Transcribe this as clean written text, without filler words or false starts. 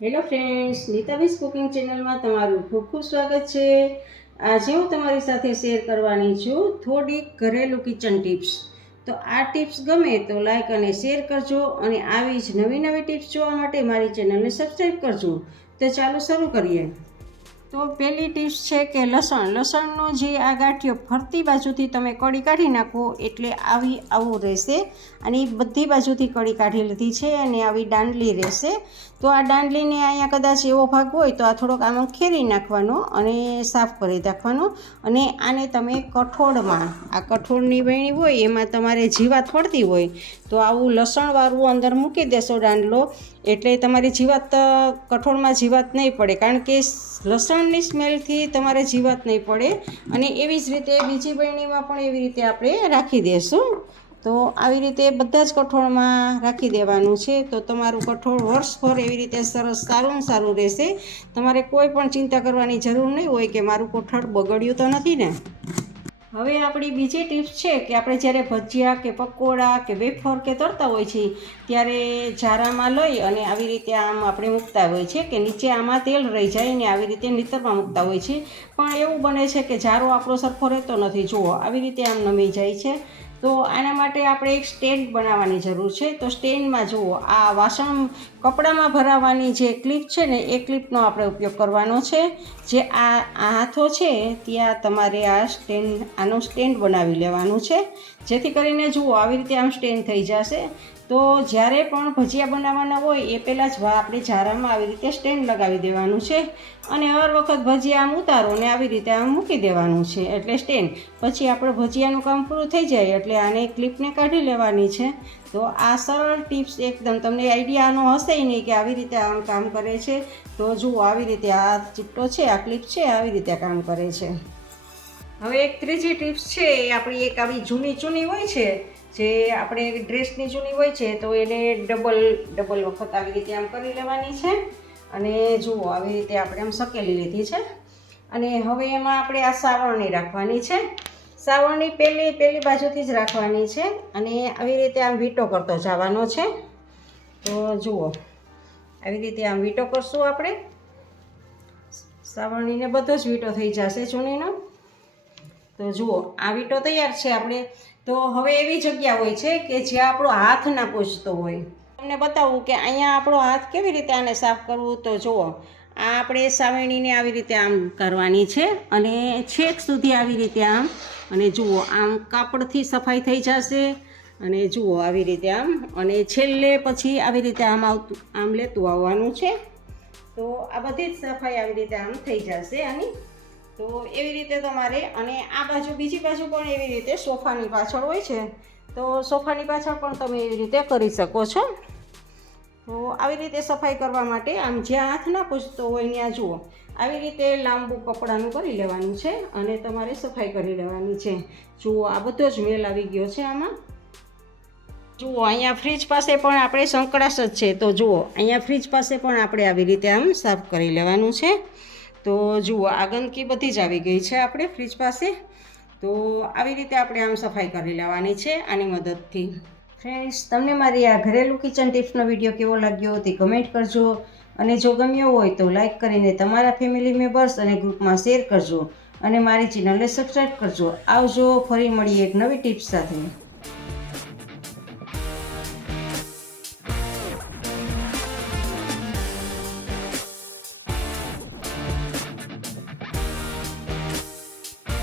Hello friends, નીતાબીસ cooking ચેનલમાં તમારું ખૂબ ખૂબ સ્વાગત છે। આજે હું તમારી સાથે શેર કરવાની છું થોડીક ઘરેલું કિચન ટિપ્સ। તો આ ટિપ્સ ગમે તો લાઈક અને શેર કરજો અને આવી જ નવી નવી ટિપ્સ જોવા માટે મારી ચેનલને સબસ્ક્રાઈબ કરજો। તો ચાલો શરૂ કરીએ। તો પહેલી ટિપ્સ છે કે લસણનો જે આ ગાંઠિયો ફરતી બાજુથી તમે કળી કાઢી નાખો એટલે આવું રહેશે। અને બધી બાજુથી કળી કાઢી લીધી છે અને આવી દાંડલી રહેશે। તો આ દાંડલીને અહીંયા કદાચ એવો ભાગ હોય તો આ થોડોક આમાં ખેરી નાખવાનો અને સાફ કરી નાખવાનો। અને આને તમે કઠોળમાં, આ કઠોળની વહેણી હોય એમાં તમારે જીવાત પડતી હોય તો આવું લસણવાળું અંદર મૂકી દેશો દાંડલો, એટલે તમારી જીવાત, કઠોળમાં જીવાત નહીં પડે, કારણ કે લસણની સ્મેલથી તમારે જીવાત નહીં પડે। અને એવી જ રીતે બીજી વહેણીમાં પણ એવી રીતે આપણે રાખી દઈશું। તો આવી રીતે બધા જ કઠોળમાં રાખી દેવાનું છે તો તમારું કઠોળ વર્ષભર એવી રીતે સરસ સારું રહેશે। તમારે કોઈ પણ ચિંતા કરવાની જરૂર નહીં હોય કે મારું કઠોળ બગડ્યું તો નથી ને। હવે આપણી બીજી ટિપ્સ છે કે આપણે જ્યારે ભજીયા કે પકોડા કે વેફર કે તળતા હોય છે ત્યારે જારામાં લઈ અને આવી રીતે આમ આપણે મૂકતા હોય છે કે નીચે આમાં તેલ રહી જાય ને આવી રીતે નીતરમાં મૂકતા હોય છે, પણ એવું બને છે કે જારો આપણો સરખો રહેતો નથી। જુઓ, આવી રીતે આમ નમી જાય છે। તો આના માટે આપણે એક સ્ટેન્ડ બનાવવાની જરૂર છે। તો સ્ટેન્ડમાં જુઓ, આ વાસણ કપડામાં ભરાવાની જે ક્લિપ છે ને એ ક્લિપનો આપણે ઉપયોગ કરવાનો છે। જે આ હાથો છે ત્યાં તમારે આનું સ્ટેન્ડ બનાવી લેવાનું છે, જેથી કરીને જુઓ આવી રીતે આમ સ્ટેન્ડ થઈ જશે। તો જ્યારે પણ ભજીયા બનાવવાના હોય એ પહેલાં જ આપણે જારામાં આવી રીતે સ્ટેન્ડ લગાવી દેવાનું છે અને હર વખત ભજીયા આમ ઉતારો ને આવી રીતે આમ મૂકી દેવાનું છે, એટલે સ્ટેન્ડ। પછી આપણે ભજીયાનું કામ પૂરું થઈ જાય એટલે આને ક્લિપને કાઢી લેવાની છે। તો આ સરળ ટિપ્સ એકદમ તમને આઈડિયા આનો હશે નહીં કે આવી રીતે આમ કામ કરે છે। તો જુઓ, આવી રીતે આ ચીપટો છે, આ ક્લિપ છે, આવી રીતે કામ કરે છે। હવે એક ત્રીજી ટિપ્સ છે એ આપણી એક આવી જૂની ચૂની હોય છે, જે આપણે ડ્રેસની ચૂની હોય છે તો એને ડબલ વખત આવી રીતે આમ કરી લેવાની છે। અને જુઓ, આવી રીતે આપણે આમ સકેલી લીધી છે। અને હવે એમાં આપણે આ સાવરણી રાખવાની છે। સાવરણી પહેલી બાજુથી જ રાખવાની છે અને આવી રીતે આમ વીંટો કરતો જવાનો છે। તો જુઓ, આવી રીતે આમ વીંટો કરશું આપણે, સાવરણીને બધો જ વીંટો થઈ જશે ચૂનીનો। તો જુઓ, આ વીંટો તૈયાર છે આપણે। તો હવે એવી જગ્યા હોય છે કે જ્યાં આપણો હાથ ના પહોંચતો હોય। તમને બતાવું કે અહીંયા આપણો હાથ કેવી રીતે આને સાફ કરવું। તો જુઓ, આ આપણે સાવરણીને આવી રીતે આમ કરવાની છે અને છેક સુધી આવી રીતે આમ, અને જુઓ આમ કાપડથી સફાઈ થઈ જશે। અને જુઓ આવી રીતે આમ, અને છેલ્લે પછી આવી રીતે આમ લેતું આવવાનું છે। તો આ બધી જ સફાઈ આવી રીતે આમ થઈ જશે આની। તો એવી રીતે તમારે, અને આ બાજુ બીજી બાજુ પણ એવી રીતે સોફાની પાછળ હોય છે તો સોફાની પાછળ પણ તમે એવી રીતે કરી શકો છો। તો આવી રીતે સફાઈ કરવા માટે આમ જ્યાં હાથ ના પૂછતો હોય ત્યાં જુઓ આવી રીતે લાંબુ કપડાનું કરી લેવાનું છે અને તમારે સફાઈ કરી લેવાની છે। જુઓ, આ બધો જ મેલ આવી ગયો છે આમાં। જુઓ, અહીંયા ફ્રીજ પાસે પણ આપણે સંકળાશ જ છે, તો જુઓ અહીંયા ફ્રીજ પાસે પણ આપણે આવી રીતે આમ સાફ કરી લેવાનું છે। તો જુઓ, આ ગંદકી બધી જ આવી ગઈ છે આપણે ફ્રીજ પાસે। તો આવી રીતે આપણે આમ સફાઈ કરી લેવાની છે આની મદદથી। ફ્રેન્ડ્સ, તમને મારી આ ઘરેલું કિચન ટિપ્સનો વિડીયો કેવો લાગ્યો તે કમેન્ટ કરજો, અને જો ગમ્યો હોય તો લાઈક કરીને તમારા ફેમિલી મેમ્બર્સ અને ગ્રુપમાં શેર કરજો, અને મારી ચેનલને સબસ્ક્રાઈબ કરજો। આવજો, ફરી મળીએ એક નવી ટિપ્સ સાથે।